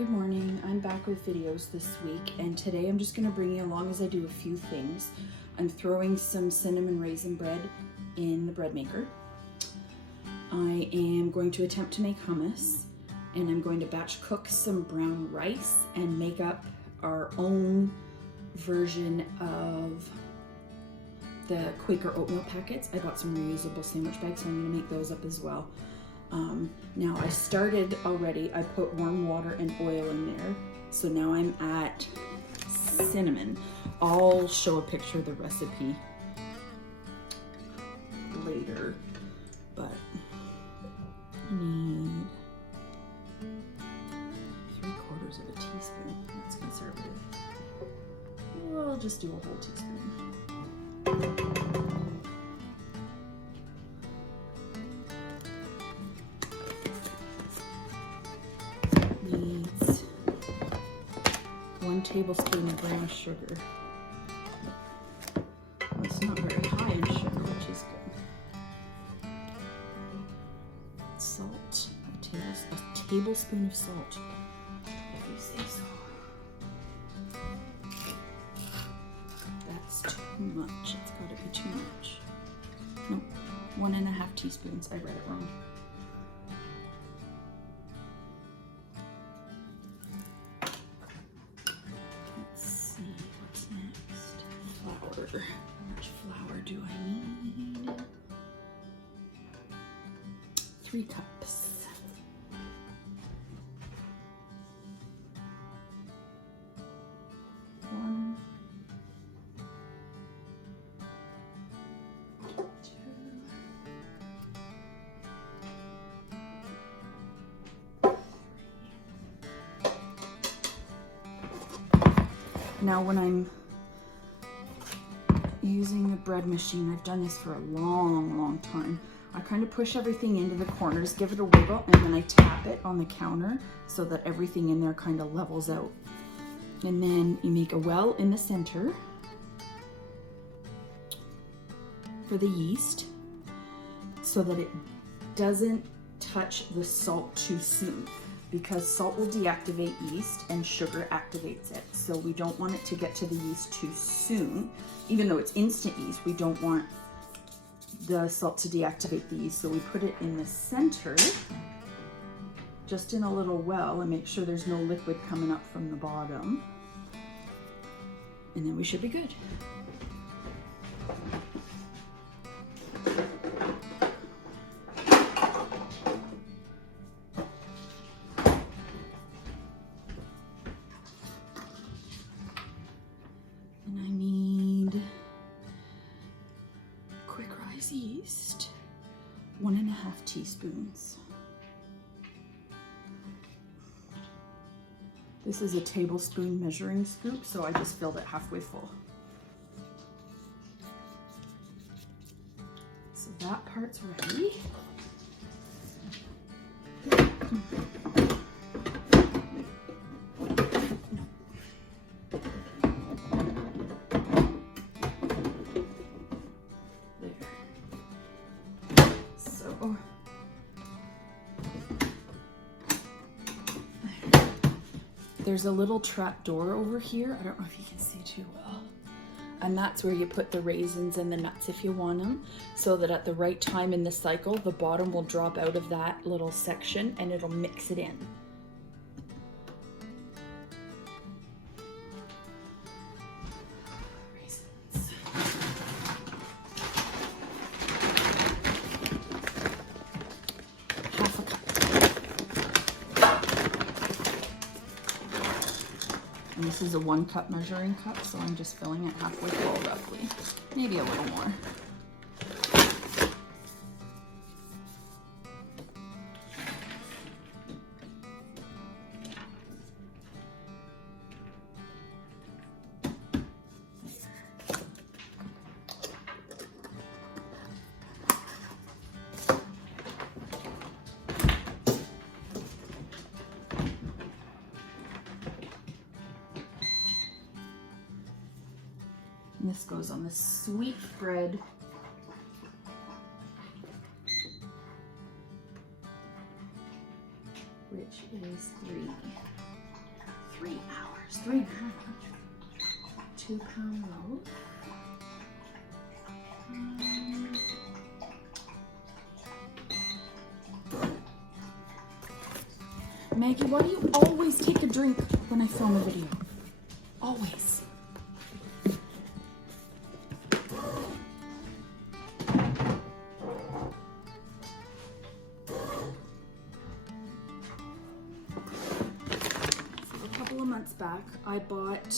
Good morning. I'm back with videos this week, and today I'm just going to bring you along as I do a few things. I'm throwing some cinnamon raisin bread in the bread maker. I am going to attempt to make hummus, and I'm going to batch cook some brown rice and make up our own version of the Quaker oatmeal packets. I bought some reusable sandwich bags, so I'm going to make those up as well. Now I started already, I put warm water and oil in there. So now I'm at cinnamon. I'll show a picture of the recipe later, but I need 3/4 of a teaspoon. That's conservative. Well, I'll just do a whole teaspoon. Needs 1 tablespoon of brown sugar. Well, it's not very high in sugar, which is good. Salt, a tablespoon of salt, if you say so. That's too much. It's got to be too much. Nope, 1.5 teaspoons. I read it wrong. How much flour do I need? 3 cups. One, 2. Now when I'm using the bread machine, I've done this for a long time. I kind of push everything into the corners, give it a wiggle, and then I tap it on the counter so that everything in there kind of levels out. And then you make a well in the center for the yeast so that it doesn't touch the salt too soon, because salt will deactivate yeast and sugar activates it. So we don't want it to get to the yeast too soon. Even though it's instant yeast, we don't want the salt to deactivate the yeast. So we put it in the center, just in a little well, and make sure there's no liquid coming up from the bottom. And then we should be good. Yeast, 1.5 teaspoons. This is a tablespoon measuring scoop, so I just filled it halfway full. So that part's ready. There's a little trap door over here. I don't know if you can see too well. And that's where you put the raisins and the nuts if you want them, so that at the right time in the cycle, the bottom will drop out of that little section and it'll mix it in. And this is a 1 cup measuring cup, so I'm just filling it halfway full roughly, maybe a little more. And this goes on the sweet bread, which is 3. 3 hours. 3.5. 2-pound loaf. Maggie, why do you always take a drink when I film a video? Always. A couple of months back, I bought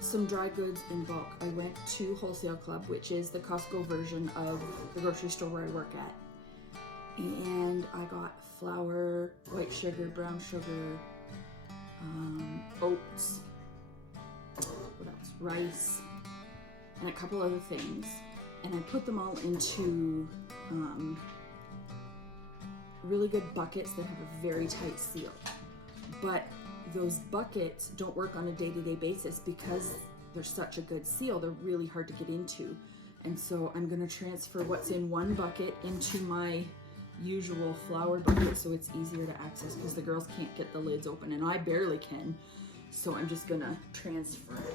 some dry goods in bulk. I went to Wholesale Club, which is the Costco version of the grocery store where I work at. And I got flour, white sugar, brown sugar, oats, what else? Rice, and a couple other things. And I put them all into really good buckets that have a very tight seal. But those buckets don't work on a day-to-day basis because they're such a good seal. They're really hard to get into. And so I'm gonna transfer what's in one bucket into my usual flour bucket so it's easier to access because the girls can't get the lids open and I barely can. So I'm just gonna transfer it.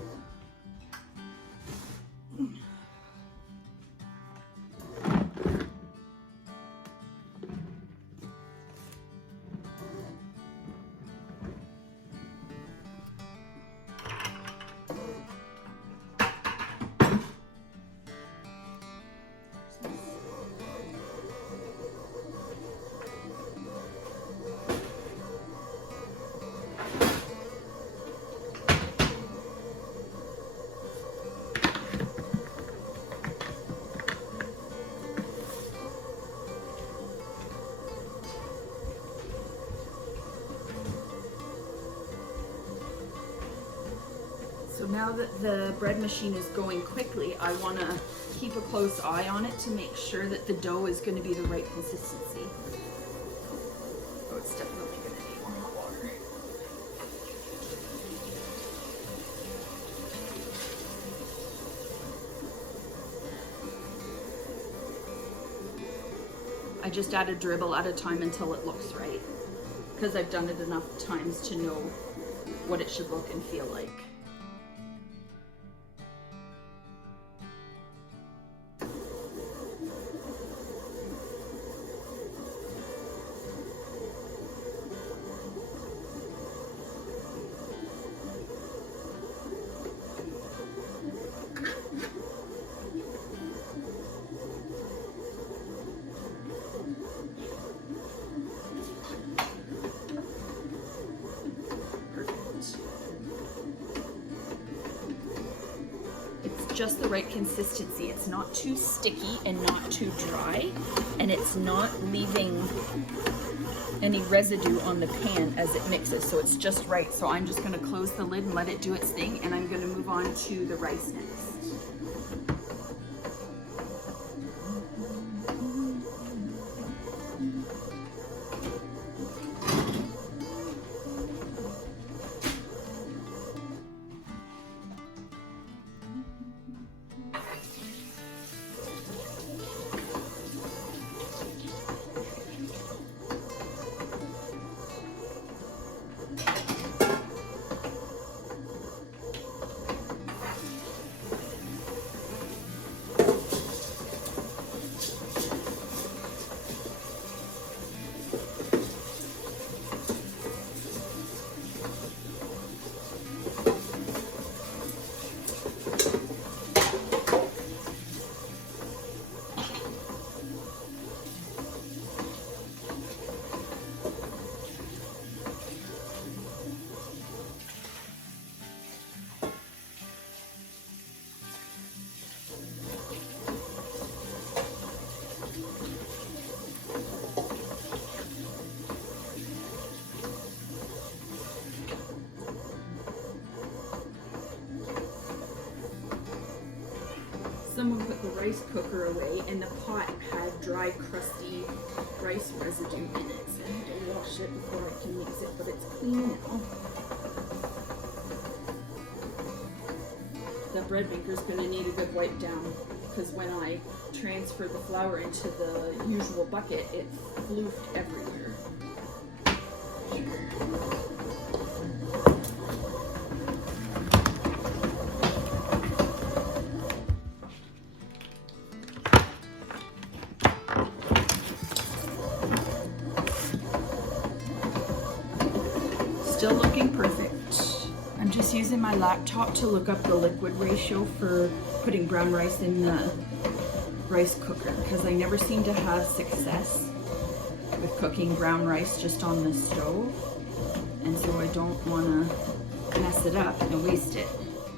So now that the bread machine is going quickly, I want to keep a close eye on it to make sure that the dough is going to be the right consistency. Oh, it's definitely going to need more water. I just add a dribble at a time until it looks right, because I've done it enough times to know what it should look and feel like. Just the right consistency. It's not too sticky and not too dry, and it's not leaving any residue on the pan as it mixes, so it's just right. So I'm just going to close the lid and let it do its thing, and I'm going to move on to the rice next. Someone put the rice cooker away and the pot had dry, crusty rice residue in it. So I need to wash it before I can mix it, but it's clean now. The bread maker's gonna need a good wipe down because when I transferred the flour into the usual bucket, it floofed everywhere. Still looking perfect. I'm just using my laptop to look up the liquid ratio for putting brown rice in the rice cooker because I never seem to have success with cooking brown rice just on the stove, and so I don't want to mess it up and waste it.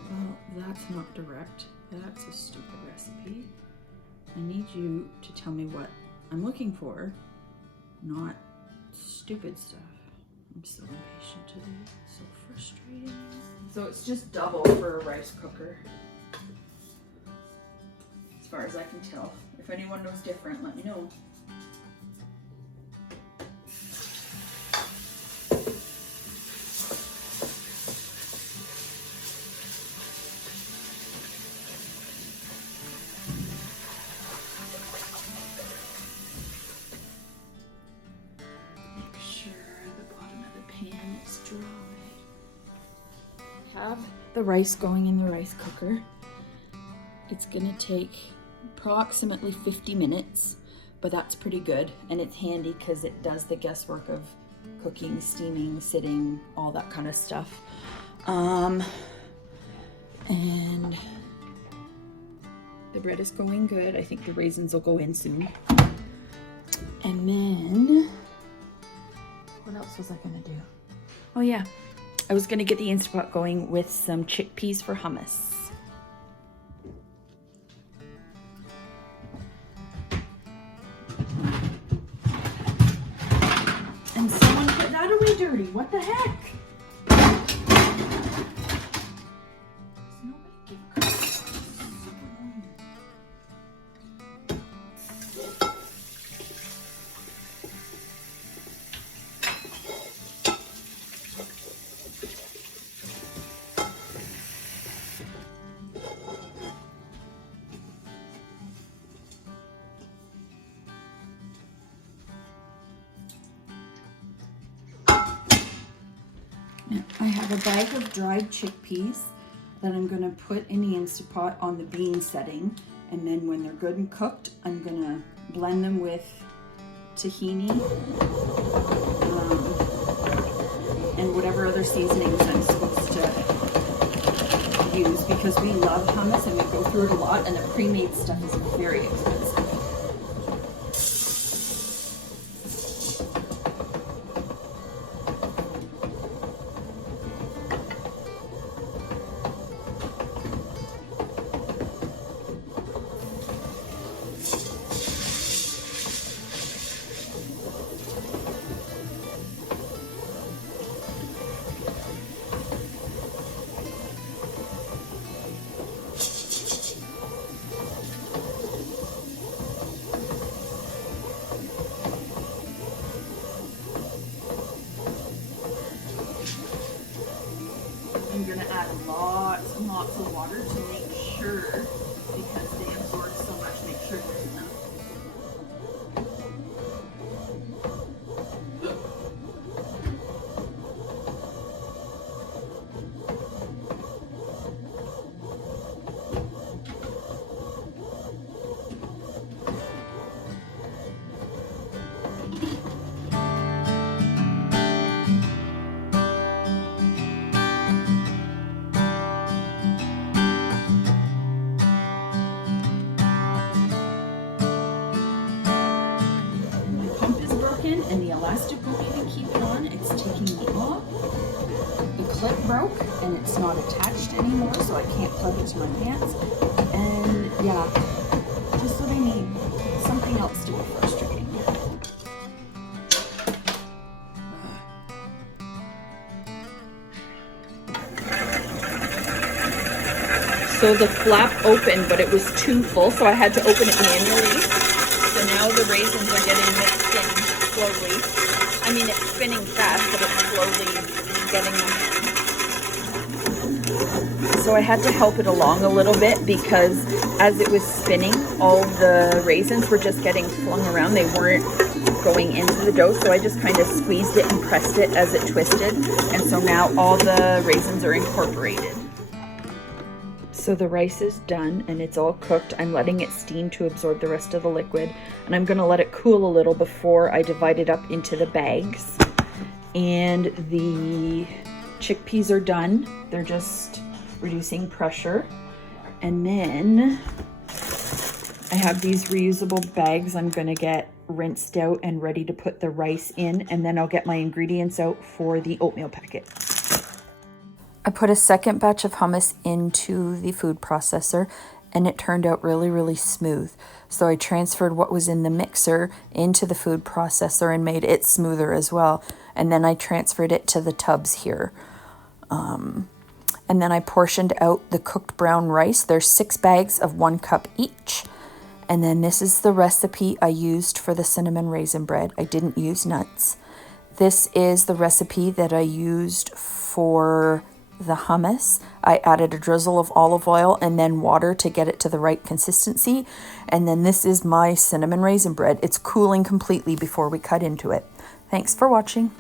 Well, that's not direct. That's a stupid recipe. I need you to tell me what I'm looking for, not stupid stuff. I'm so impatient today. So frustrating. So it's just double for a rice cooker, as far as I can tell. If anyone knows different, let me know. Have the rice going in the rice cooker. It's gonna take approximately 50 minutes, but that's pretty good, and it's handy because it does the guesswork of cooking, steaming, sitting, all that kind of stuff. And the bread is going good. I think the raisins will go in soon. And then what else was I gonna do? Oh yeah, I was gonna get the Instant Pot going with some chickpeas for hummus. And someone put that away dirty. What the heck? Does nobody give a crap? So annoying. I have a bag of dried chickpeas that I'm gonna put in the Instant Pot on the bean setting, and then when they're good and cooked, I'm gonna blend them with tahini and whatever other seasonings I'm supposed to use, because we love hummus and we go through it a lot, and the pre-made stuff is very expensive. I'm going to add lots and lots of water to make sure, because they absorb so much, make sure there's enough. And the elastic won't even keep it on. It's taking me off. The clip broke and it's not attached anymore, so I can't plug it to my pants. And yeah, just what I need. Something else to be frustrating. So the flap opened, but it was too full, so I had to open it manually. So now the raisins are getting mixed in slowly. I mean, it's spinning fast, but it's slowly getting them. So I had to help it along a little bit, because as it was spinning, all the raisins were just getting flung around. They weren't going into the dough, so I just kind of squeezed it and pressed it as it twisted. And so now all the raisins are incorporated. So the rice is done and it's all cooked. I'm letting it steam to absorb the rest of the liquid, and I'm gonna let it cool a little before I divide it up into the bags. And the chickpeas are done. They're just reducing pressure. And then I have these reusable bags I'm gonna get rinsed out and ready to put the rice in, and then I'll get my ingredients out for the oatmeal packet. I put a second batch of hummus into the food processor and it turned out really, really smooth. So I transferred what was in the mixer into the food processor and made it smoother as well. And then I transferred it to the tubs here. And then I portioned out the cooked brown rice. There's 6 bags of 1 cup each. And then this is the recipe I used for the cinnamon raisin bread. I didn't use nuts. This is the recipe that I used for the hummus. I added a drizzle of olive oil and then water to get it to the right consistency. And then this is my cinnamon raisin bread. It's cooling completely before we cut into it. Thanks for watching.